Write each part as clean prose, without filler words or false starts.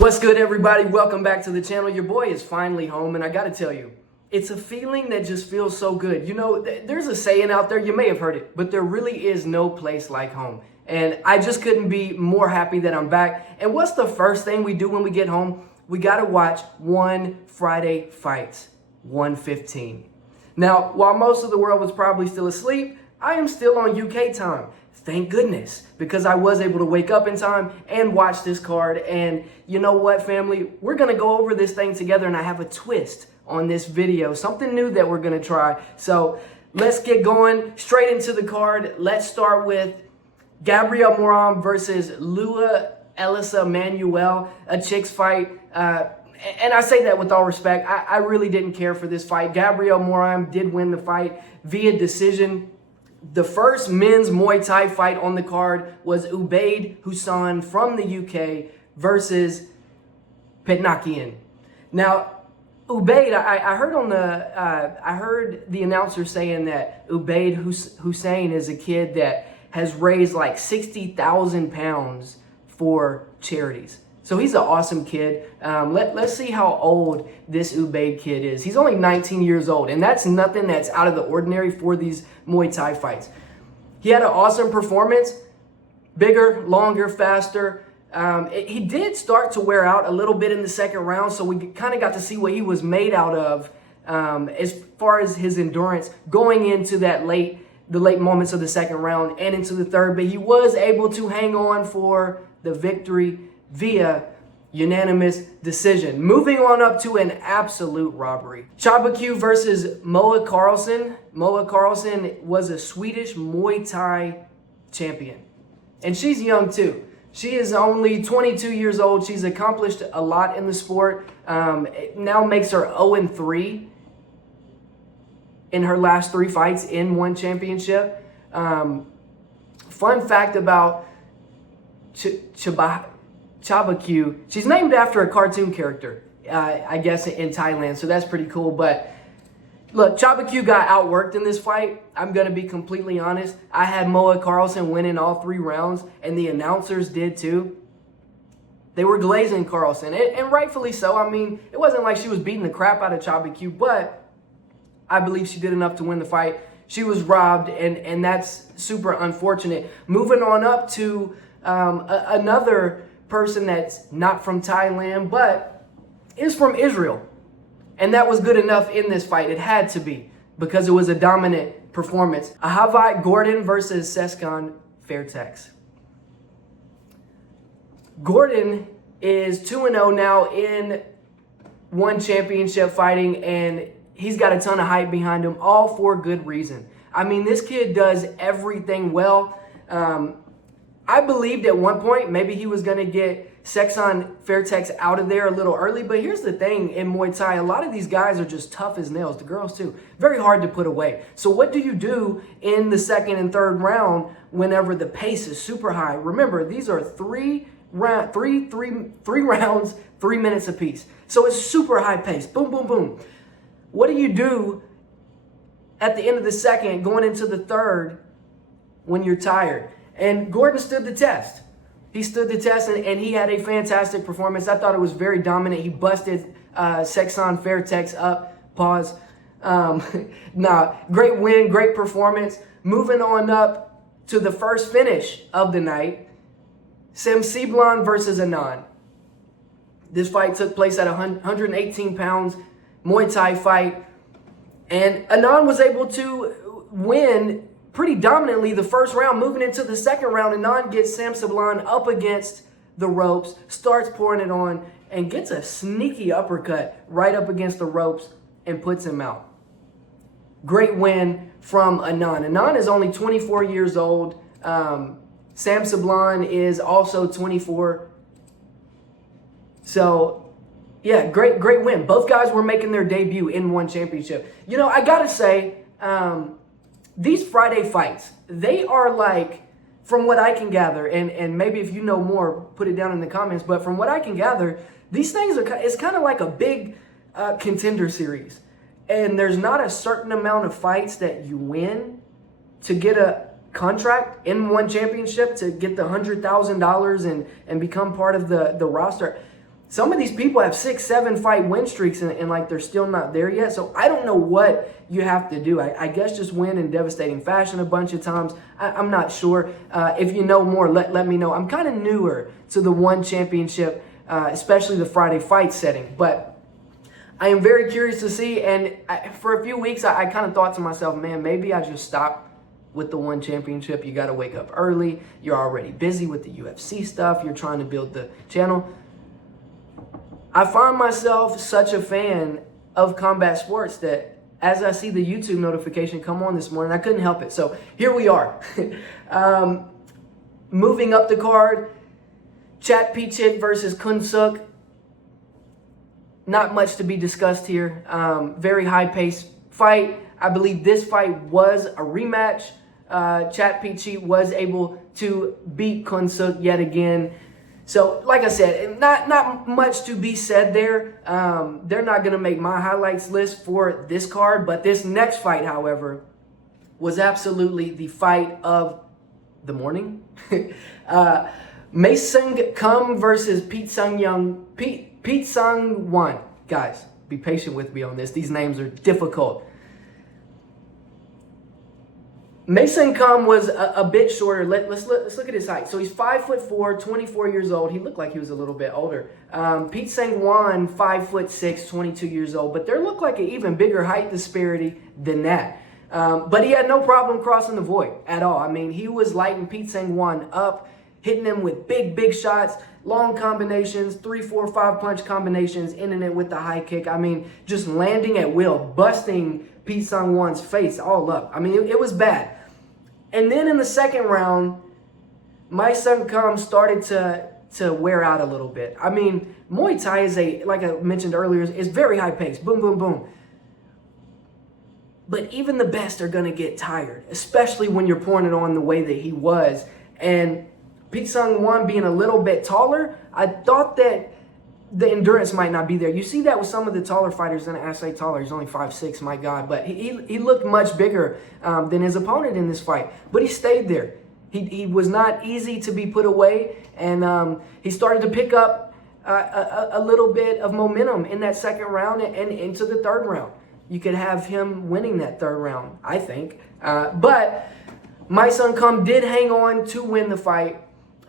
What's good, everybody? Welcome back to the channel. Your boy is finally home, and I gotta tell you, it's a feeling that just feels so good. You know, there's a saying out there, you may have heard it, but there really is no place like home. And I just couldn't be more happy that I'm back. And what's the first thing we do when we get home? We gotta watch One Friday Fights, 1:15. Now, while most of the world was probably still asleep, I am still on UK time. Thank goodness, because I was able to wake up in time and watch this card. And you know what, family? We're going to go over this thing together, and I have a twist on this video, something new that we're going to try. So let's get going straight into the card. Let's start with Gabrielle Moran versus Lua Elisa Manuel, a chicks fight. And I say that with all respect. I really didn't care for this fight. Gabrielle Moran did win the fight via decision. The first men's Muay Thai fight on the card was Ubaid Hussain from the UK versus Petnakian. Now, Ubaid, I heard the announcer saying that Ubaid Hussain is a kid that has raised like 60,000 pounds for charities. So he's an awesome kid. Let's see how old this Ubaid kid is. He's only 19 years old, and that's nothing that's out of the ordinary for these Muay Thai fights. He had an awesome performance, bigger, longer, faster. He did start to wear out a little bit in the second round, so we kind of got to see what he was made out of as far as his endurance going into the late moments of the second round and into the third. But he was able to hang on for the victory via unanimous decision. Moving on up to an absolute robbery. Chabaku versus Moa Carlson. Moa Carlson was a Swedish Muay Thai champion. And she's young too. She is only 22 years old. She's accomplished a lot in the sport. It now makes her 0-3 in her last 3 fights in one championship. Fun fact about Chabaku, she's named after a cartoon character, I guess, in Thailand, so that's pretty cool. But look, Chabaku got outworked in this fight. I'm going to be completely honest. I had Moa Carlson winning all 3 rounds, and the announcers did too. They were glazing Carlson, and rightfully so. I mean, it wasn't like she was beating the crap out of Chabaku, but I believe she did enough to win the fight. She was robbed, and that's super unfortunate. Moving on up to another person that's not from Thailand but is from Israel, and that was good enough in this fight. It had to be, because it was a dominant performance. Ahavai Gordon versus Seskan Fairtex. Gordon is 2-0 now in one championship fighting, and he's got a ton of hype behind him, all for good reason. I mean, this kid does everything well. I believed at one point maybe he was going to get Seskan Fairtex out of there a little early, but here's the thing in Muay Thai, a lot of these guys are just tough as nails, the girls too. Very hard to put away. So what do you do in the second and third round whenever the pace is super high? Remember, these are 3 rounds, 3 minutes apiece. So it's super high pace. Boom, boom, boom. What do you do at the end of the second, going into the third, when you're tired? And Gordon stood the test. He stood the test, and he had a fantastic performance. I thought it was very dominant. He busted Seskan Fairtex up. Pause. Great win, great performance. Moving on up to the first finish of the night, Semsiblan versus Anand. This fight took place at 118 pounds, Muay Thai fight. And Anand was able to win pretty dominantly the first round. Moving into the second round, Anand gets Semsiblan up against the ropes, starts pouring it on, and gets a sneaky uppercut right up against the ropes and puts him out. Great win from Anand. Anand is only 24 years old. Semsiblan is also 24. So, yeah, great win. Both guys were making their debut in one championship. You know, I gotta say, these Friday fights, they are like, from what I can gather, and maybe if you know more, put it down in the comments, but from what I can gather, these things it's kind of like a big contender series. And there's not a certain amount of fights that you win to get a contract in one championship, to get the $100,000 and become part of the roster. some of these people have 6, 7 fight win streaks and like they're still not there yet. So I don't know what you have to do. I guess just win in devastating fashion a bunch of times. I'm not sure. If you know more, let me know. I'm kind of newer to the one championship, especially the Friday fight setting. But I am very curious to see. And for a few weeks, I kind of thought to myself, man, maybe I just stop with the one championship. You got to wake up early. You're already busy with the UFC stuff. You're trying to build the channel. I find myself such a fan of combat sports that as I see the YouTube notification come on this morning, I couldn't help it. So here we are. Moving up the card, Chat Pichit versus Kun Suk. Not much to be discussed here. Very high-paced fight. I believe this fight was a rematch. Chat Pichit was able to beat Kun Suk yet again. So, like I said, not much to be said there. They're not going to make my highlights list for this card. But this next fight, however, was absolutely the fight of the morning. Mei Sung Kum versus Pete Sung Won. Guys, be patient with me on this. These names are difficult. Mei Sung Kum was a bit shorter. Let's look at his height. So he's 5'4", 24 years old. He looked like he was a little bit older. Pete Sangwan, 5'6", 22 years old. But there looked like an even bigger height disparity than that. But he had no problem crossing the void at all. I mean, he was lighting Pete Sangwan up, hitting him with big shots, long combinations, 3, 4, 5 punch combinations, ending it with the high kick. I mean, just landing at will, busting Pete Sangwan's face all up. I mean, it was bad. And then in the second round, Mei Sung Kum started to wear out a little bit. I mean, Muay Thai is like I mentioned earlier, is very high paced. Boom, boom, boom. But even the best are going to get tired, especially when you're pouring it on the way that he was. And Pete Sangwan being a little bit taller, I thought that the endurance might not be there. You see that with some of the taller fighters, and I say taller, he's only 5'6", my God. But he looked much bigger than his opponent in this fight. But he stayed there. He was not easy to be put away. And he started to pick up a little bit of momentum in that second round and into the third round. You could have him winning that third round, I think. But Mei Sung Kum did hang on to win the fight.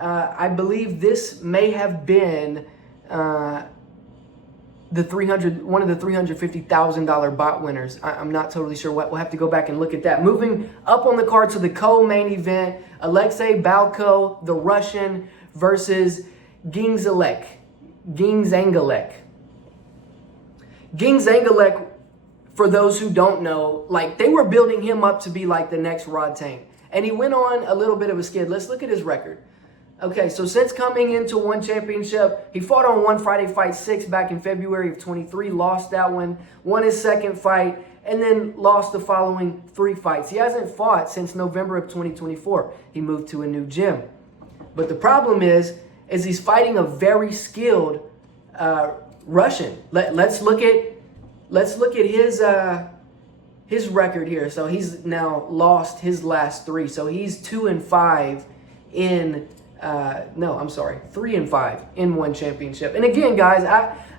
I believe this may have been one of the $350,000 bot winners. I'm not totally sure what. We'll have to go back and look at that. Moving up on the card to the co-main event, Alexei Balko, the Russian, versus Gingzalek. Gingzalek, for those who don't know, like they were building him up to be like the next Rod Tang. And he went on a little bit of a skid. Let's look at his record. Okay, so since coming into one championship, he fought on one Friday Fight 6 back in February of 23, lost that one, won his second fight, and then lost the following 3 fights. He hasn't fought since November of 2024. He moved to a new gym. But the problem is he's fighting a very skilled Russian. Let's look at his record here. So he's now lost his last 3. So he's 2-5 in 3-5 in one championship. And again, guys,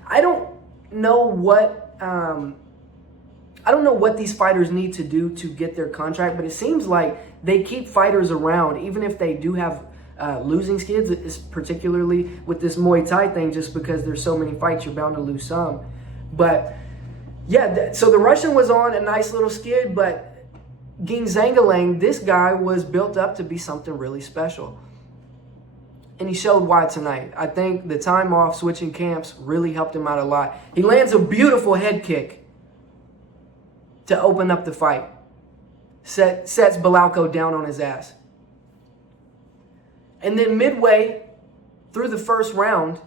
I don't know what these fighters need to do to get their contract, but it seems like they keep fighters around even if they do have losing skids, particularly with this Muay Thai thing, just because there's so many fights, you're bound to lose some. But yeah, so the Russian was on a nice little skid, but Gingzalek, this guy was built up to be something really special. And he showed why tonight. I think the time off switching camps really helped him out a lot. He lands a beautiful head kick to open up the fight. Sets Balko down on his ass. And then midway through the first round,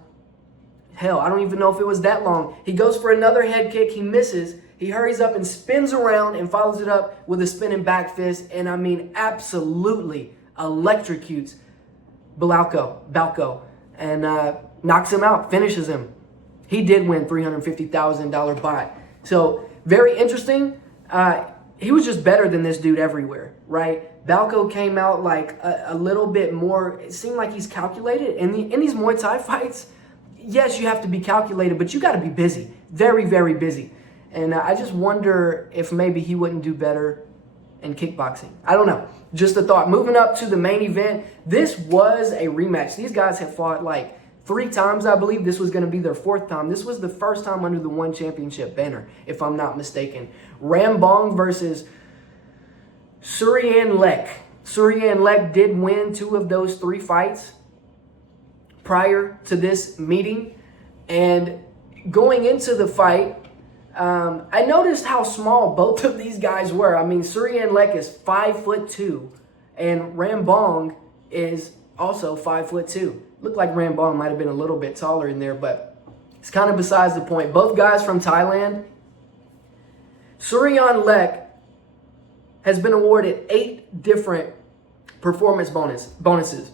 hell, I don't even know if it was that long, he goes for another head kick. He misses. He hurries up and spins around and follows it up with a spinning back fist. And I mean, absolutely electrocutes Balko, and knocks him out, finishes him. He did win $350,000 bot. So very interesting. He was just better than this dude everywhere, right? Balko came out like a little bit more. It seemed like he's calculated. In these Muay Thai fights, yes, you have to be calculated, but you got to be busy. Very, very busy. And I just wonder if maybe he wouldn't do better in kickboxing. I don't know. Just a thought. Moving up to the main event, this was a rematch. These guys have fought like 3 times, I believe. This was going to be their 4th time. This was the first time under the One Championship banner, if I'm not mistaken. Rambong versus Suriyanlek. Suriyanlek did win 2 of those 3 fights prior to this meeting. And going into the fight, I noticed how small both of these guys were. I mean, Suriyanlek is 5'2", and Rambong is also 5'2". Looked like Rambong might have been a little bit taller in there, but it's kind of besides the point. Both guys from Thailand. Suriyanlek has been awarded 8 different performance bonuses,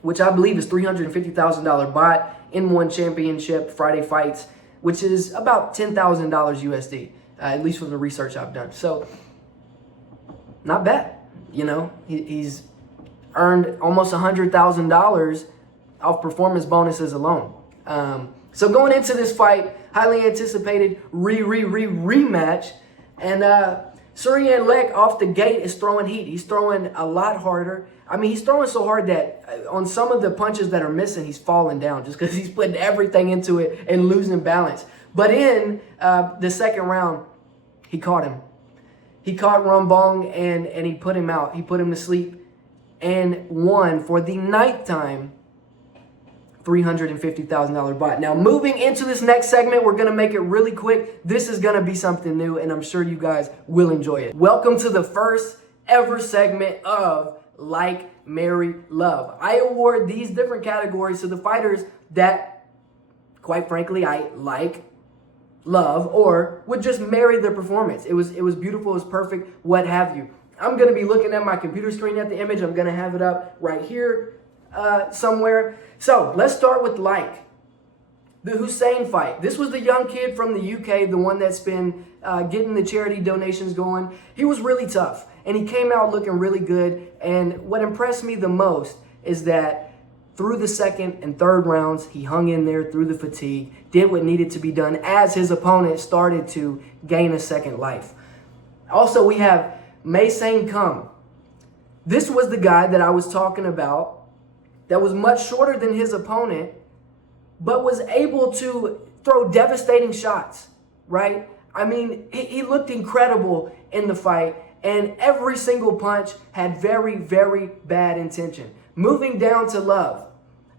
which I believe is $350,000 baht in One Championship Friday fights, which is about $10,000 USD, at least from the research I've done. So, not bad. You know, he's earned almost $100,000 off performance bonuses alone. So going into this fight, highly anticipated rematch, and Suriyanlek off the gate is throwing heat. He's throwing a lot harder. I mean, he's throwing so hard that on some of the punches that are missing, he's falling down just because he's putting everything into it and losing balance. But in the second round, he caught him. He caught Rambong and he put him out. He put him to sleep and won for the 9th time, $350,000 baht. Now, moving into this next segment, we're going to make it really quick. This is going to be something new, and I'm sure you guys will enjoy it. Welcome to the first ever segment of Like, Marry, Love. I award these different categories to the fighters that, quite frankly, I like, love, or would just marry their performance. It was beautiful, it was perfect, what have you. I'm going to be looking at my computer screen at the image. I'm going to have it up right here somewhere. So let's start with like. The Hussein fight. This was the young kid from the UK, the one that's been getting the charity donations going. He was really tough, and he came out looking really good. And what impressed me the most is that through the 2nd and 3rd rounds, he hung in there through the fatigue, did what needed to be done as his opponent started to gain a second life. Also, we have Mae Sang Kum. This was the guy that I was talking about that was much shorter than his opponent, but was able to throw devastating shots, right? I mean, he looked incredible in the fight, and every single punch had very, very bad intention. Moving down to Love.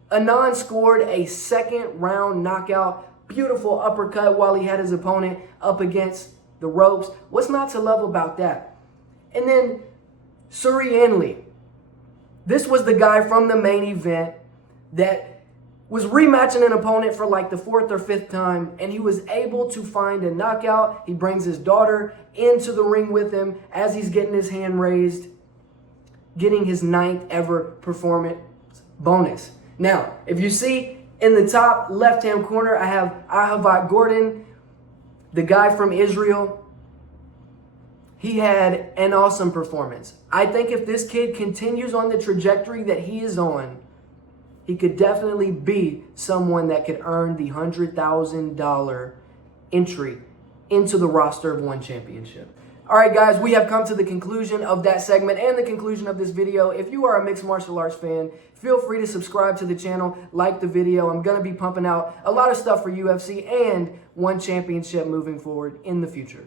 Anand scored a 2nd round knockout, beautiful uppercut while he had his opponent up against the ropes. What's not to love about that? And then Suriyanlek. This was the guy from the main event that was rematching an opponent for like the 4th or 5th time, and he was able to find a knockout. He brings his daughter into the ring with him as he's getting his hand raised, getting his 9th ever performance bonus. Now, if you see in the top left-hand corner, I have Ahavat Gordon, the guy from Israel. He had an awesome performance. I think if this kid continues on the trajectory that he is on, he could definitely be someone that could earn the $100,000 entry into the roster of One Championship. All right, guys, we have come to the conclusion of that segment and the conclusion of this video. If you are a mixed martial arts fan, feel free to subscribe to the channel, like the video. I'm going to be pumping out a lot of stuff for UFC and One Championship moving forward in the future.